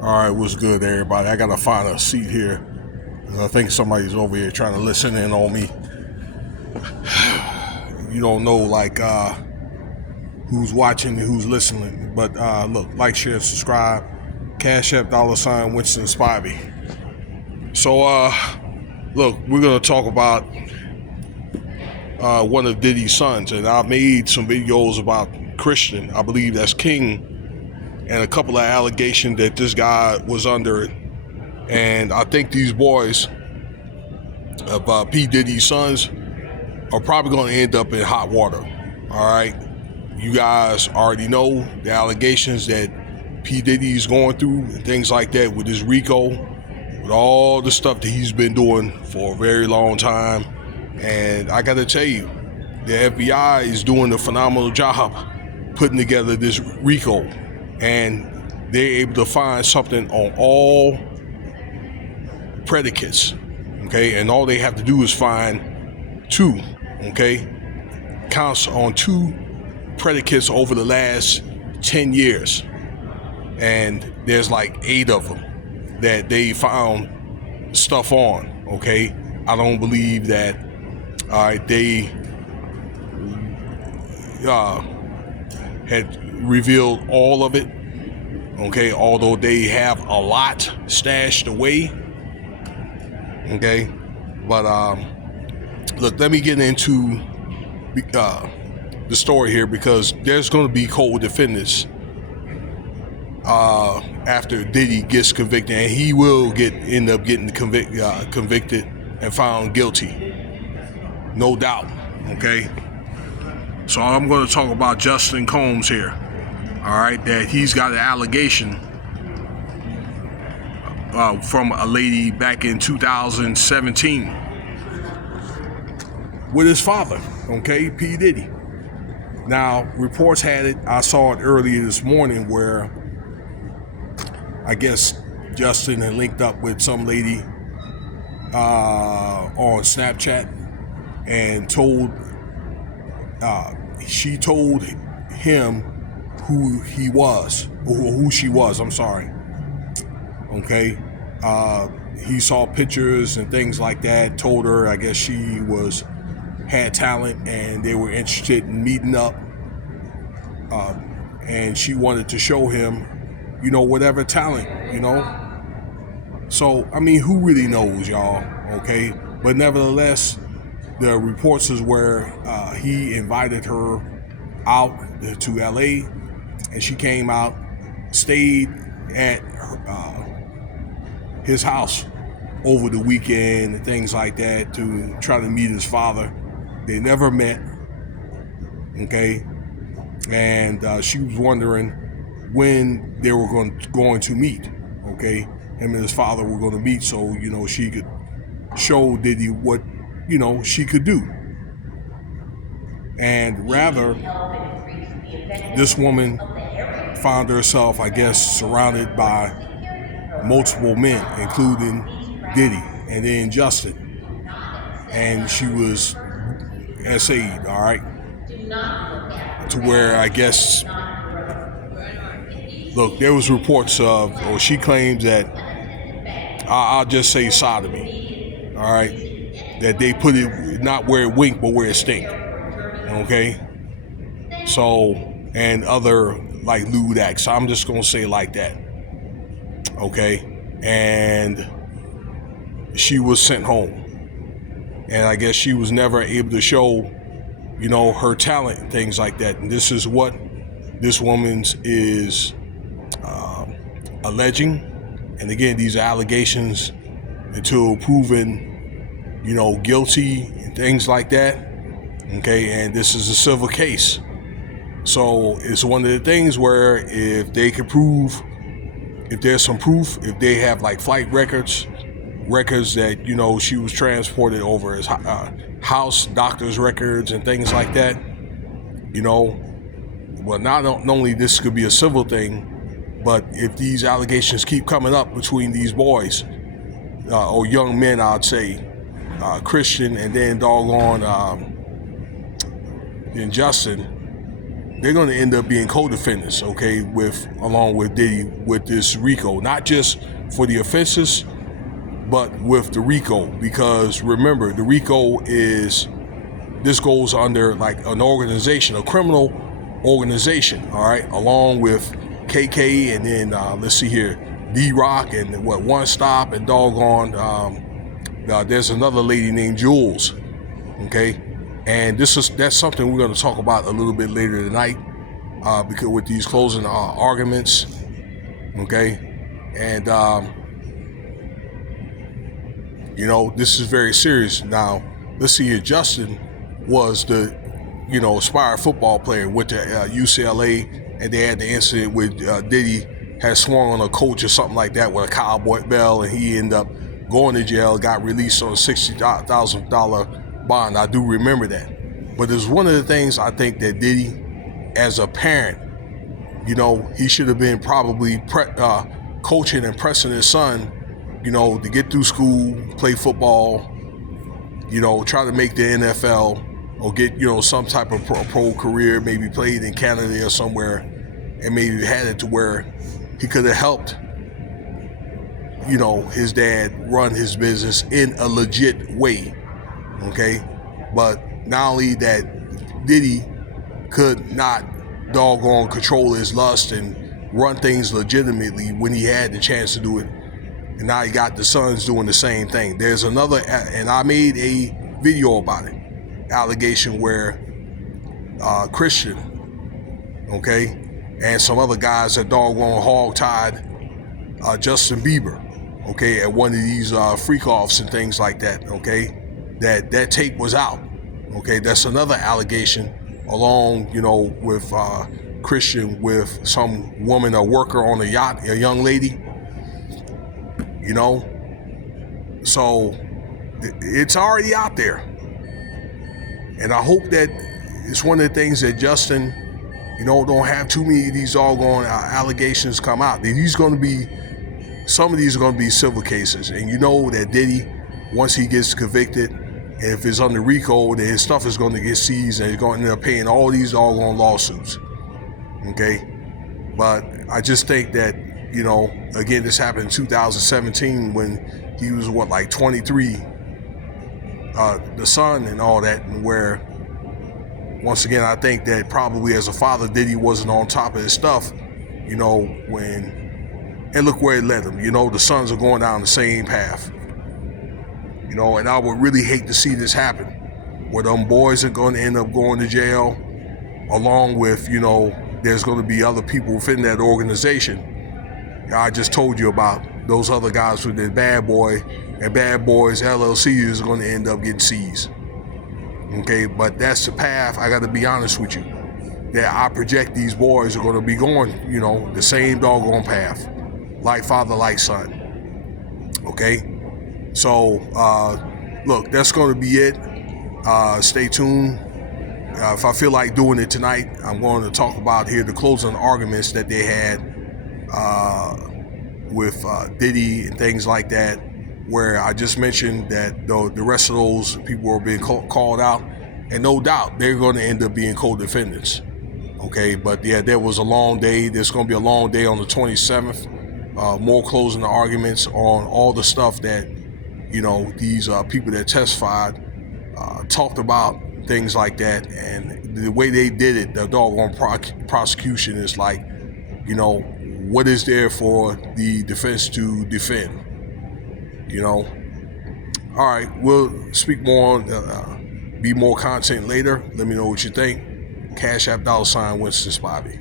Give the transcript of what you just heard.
All right, what's good, everybody? I gotta find a seat here, 'cause I think somebody's over here trying to listen in on me. You don't know, who's watching and who's listening, but look, like, share, subscribe. Cash App $ Winston Spivey. So, look, we're gonna talk about one of Diddy's sons, and I made some videos about Christian. I believe that's King. And a couple of allegations that this guy was under it. And I think these boys of P. Diddy's sons are probably going to end up in hot water. All right. You guys already know the allegations that P. Diddy's going through and things like that with his RICO, with all the stuff that he's been doing for a very long time. And I got to tell you, the FBI is doing a phenomenal job putting together this RICO. And they're able to find something on all predicates, okay? And all they have to do is find two, okay? Counts on two predicates over the last 10 years. And there's like 8 of them that they found stuff on, okay? I don't believe that, all right, they had revealed all of it, okay, although they have a lot stashed away, okay. But look, let me get into the story here, because there's going to be cold defendants after Diddy gets convicted, and he will end up getting convicted and found guilty, no doubt, okay. So I'm going to talk about Justin Combs here, all right, that he's got an allegation from a lady back in 2017 with his father, okay, P. Diddy. Now, reports had it, I saw it earlier this morning, where I guess Justin had linked up with some lady on Snapchat and she told him who he was, or who she was, I'm sorry. Okay. He saw pictures and things like that, told her, I guess she had talent and they were interested in meeting up. And she wanted to show him, whatever talent, So, I mean, who really knows, y'all? Okay. But nevertheless, the reports is where he invited her out to LA, and she came out, stayed at his house over the weekend and things like that to try to meet his father. They never met, okay? And she was wondering when they were going to meet, okay? Him and his father were going to meet, so, she could show Diddy what she could do. And rather, this woman found herself, I guess, surrounded by multiple men, including Diddy and then Justin. And she was SA'd, all right? To where, I guess, look, there was reports of, or she claims that, I'll just say sodomy, all right? That they put it not where it winked, but where it stink. Okay? So, and other like lewd acts. I'm just gonna say like that. Okay? And she was sent home. And I guess she was never able to show, her talent and things like that. And this is what this woman's is alleging. And again, these are allegations until proven guilty and things like that. Okay, and this is a civil case. So it's one of the things where if they can prove, if there's some proof, if they have like flight records that, she was transported over his house, doctor's records and things like that, well, not only this could be a civil thing, but if these allegations keep coming up between these boys, or young men, I'd say, Christian and then doggone and Justin, they're going to end up being co-defendants, okay, along with Diddy with this RICO, not just for the offenses, but with the RICO, because remember, the RICO this goes under like an organization, a criminal organization, all right, along with KK, and then let's see here, D-Rock, and One Stop, and doggone, there's another lady named Jules, okay, and that's something we're going to talk about a little bit later tonight, because with these closing arguments, okay, and this is very serious. Now, let's see here. Justin was the, aspired football player, went to UCLA, and they had the incident with Diddy had swung on a coach or something like that with a cowboy bell, and he ended up going to jail, got released on a $60,000 bond. I do remember that. But it's one of the things I think that Diddy, as a parent, he should have been probably coaching and pressing his son, to get through school, play football, try to make the NFL or get, some type of pro career, maybe played in Canada or somewhere, and maybe had it to where he could have helped, his dad run his business in a legit way, okay? But not only that, Diddy could not doggone control his lust and run things legitimately when he had the chance to do it. And now he got the sons doing the same thing. There's another, and I made a video about it, allegation where Christian, okay, and some other guys that doggone hog-tied Justin Bieber, okay, at one of these freak-offs and things like that, okay, that tape was out, okay. That's another allegation, along, with Christian with some woman, a worker on a yacht, a young lady, so it's already out there. And I hope that it's one of the things that Justin, don't have too many of these doggone allegations come out. Some of these are going to be civil cases. And that Diddy, once he gets convicted, and if it's under RICO, then his stuff is going to get seized and he's going to end up paying all these doggone lawsuits. Okay? But I just think that, again, this happened in 2017 when he was, 23, the son and all that, and where, once again, I think that probably as a father, Diddy wasn't on top of his stuff, and look where it led him. The sons are going down the same path. And I would really hate to see this happen, where them boys are going to end up going to jail, along with, there's going to be other people within that organization. I just told you about those other guys with the Bad Boy and Bad Boys LLC is going to end up getting seized. Okay, but that's the path. I got to be honest with you, that I project these boys are going to be going, the same doggone path, like father, like son. Okay, so look, that's going to be it. Stay tuned. If I feel like doing it tonight, I'm going to talk about here the closing arguments that they had with Diddy and things like that, where I just mentioned that the rest of those people are being called out, and no doubt they're going to end up being co-defendants. Okay, but yeah, there was a long day. There's going to be a long day on the 27th. More closing arguments on all the stuff that, these people that testified talked about, things like that. And the way they did it, the doggone prosecution is like, what is there for the defense to defend? All right, we'll speak more on, be more content later. Let me know what you think. Cash App $Winston Spivey.